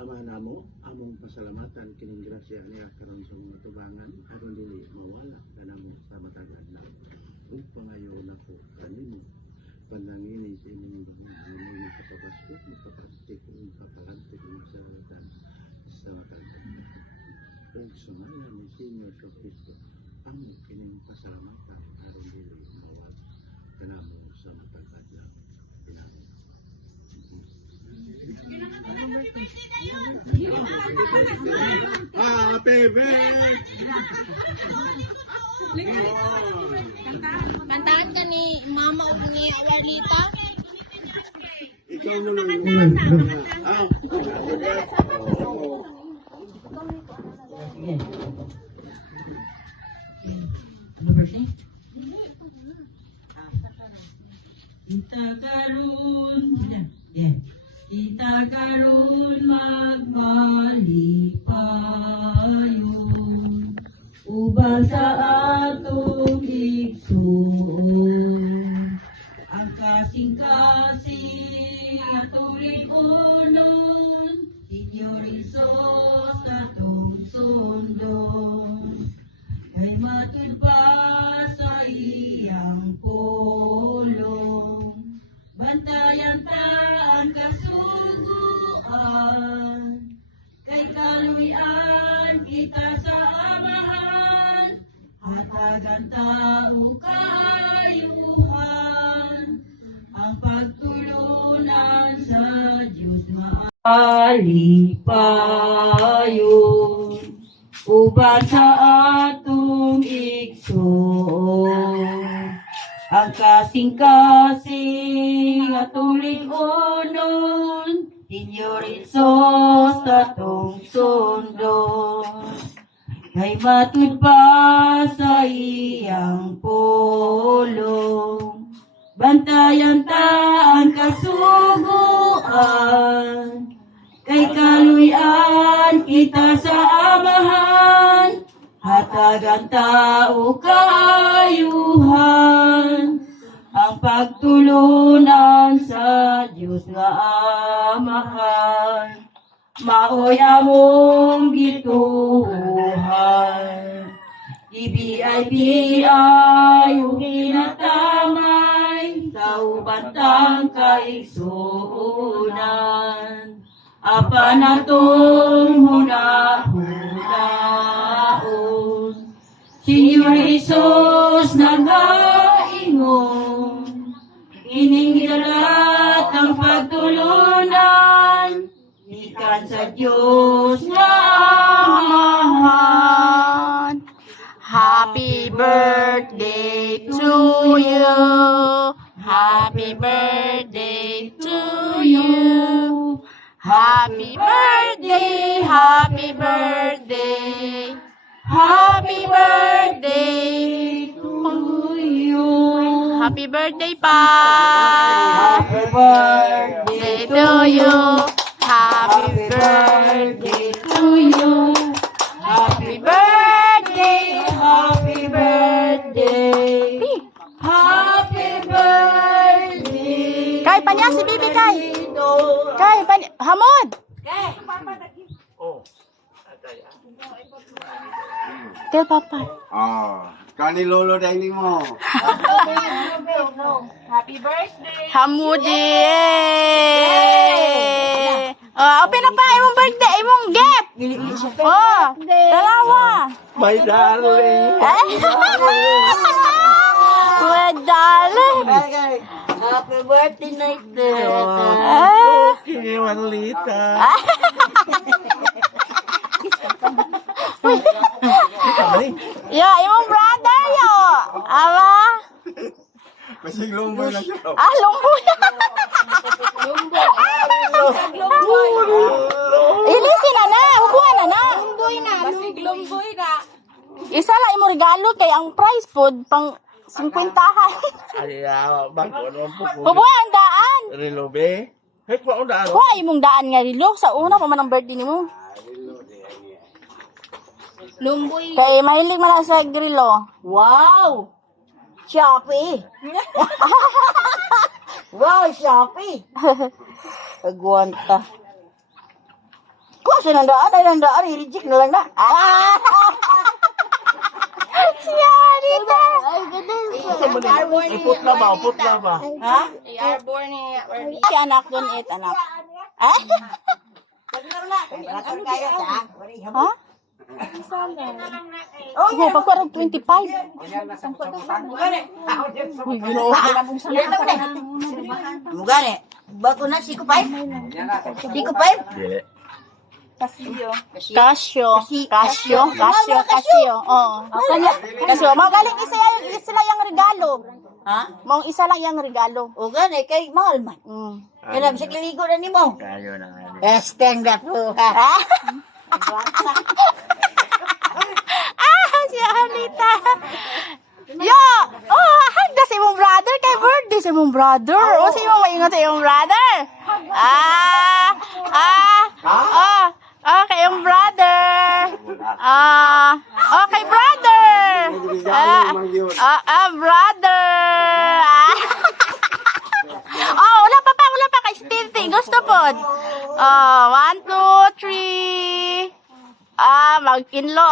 Ama namo, among pasalamatan kining grasya niya karon sa mga tubangan aron dili mawala kanamo sa matag adlaw. Ug pangayo nako kanimo panangini sa inyong mga kapabasko, makapraktik ug makapalantig ng salatan sa matag adlaw. Ug sumalan ni Senyor Kristo ang kining pasalamatan aron dili mawala kanamo sa matag adlaw. Happy birthday! Kantahan ka ni Mama o ni Awarlita? Ikaw mo lang. Kita karon magmalipayon ubang sa atong igsoon ang kasing-kasing atong rikonon Senyor Isos atong sundon kay matud pa sa iyang pulong bantayan ta ang kasuguan kay kaluyan kita sa amahan hatagan tao kaayuhan ang pagtulunan sa Diyos nga alipayon uban sa atong igsoon ang kasing-kasing atong likonon Senyor Isos atong sundon kay matud pa sa iyang pulong bantayan ta ang kasuguan kay kaluyan kita sa amahan hatagan tao kaayuhan ang pagtulunan sa Diyos nga Amahan maoy among gituhan ibiyay ug ginatamay sa ubantang kaigsuunan apan atong hunahunaon Senyor Isos nagaingon ining gidalat ang pagtulunan ikan sa Diyos nga Amahan. Happy birthday to you. Happy birthday to you. Happy birthday, happy birthday. Happy birthday to you. Happy birthday pa. Happy birthday To you. Happy birthday to you. Happy birthday. Happy birthday. Happy birthday. Kay panya si Bibi kay. Kay panya hamod. Tell Papa. Kani lolo dahil mo. Happy birthday. Hamudi. Open na pa imong birthday, imong gift. Oh, dalawa. My darling. My darling. Happy birthday night. Okay, Marlita. Yeah, imong brother yo. Ala. Masing lumboy na siya. Lumboy. Ilisi na na, ubuan na na. Lumboy na, basig lumboy na. Isa lang imo regalo kay ang price food pang 50-han. Ay, bago naman po po. Ubuan ang daan. Relobe? Hey, kung ang daan. Kuha imong daan nga rilo sa una pa man ang birthday nimo. Lumboy. Kay mahilig man lang sa grilo. Wow! Shopee! Wow, Shopee! Agwanta. Kuha sa nandaan, i-reject na lang na. Si Anita. Ipot na ba? Ha? Si anak doon, anak. Ah? Ano kayo sa? Ha? Oh, pagkarag 25. Uy, ginoo ka na mong sana. Mugani. Bago na, si Kupay? Si Kupay? Casio. Oo. Casio. Mau galing sila yung regalo. Ha? Mau isa lang yung regalo. O gani, kay mahal man. Kaya sa kiligo na ni mo. Kayo na nga. Stand up po ha. Si Anita. Yo! Oh, hagda sa imong brother kay birthday sa imong brother. O sa imong maingat sa imong brother. Kay imong brother. Kay brother. Brother. Wala pa kay Stevie. Gusto pod. 1, 2, 3. Mag-inlo,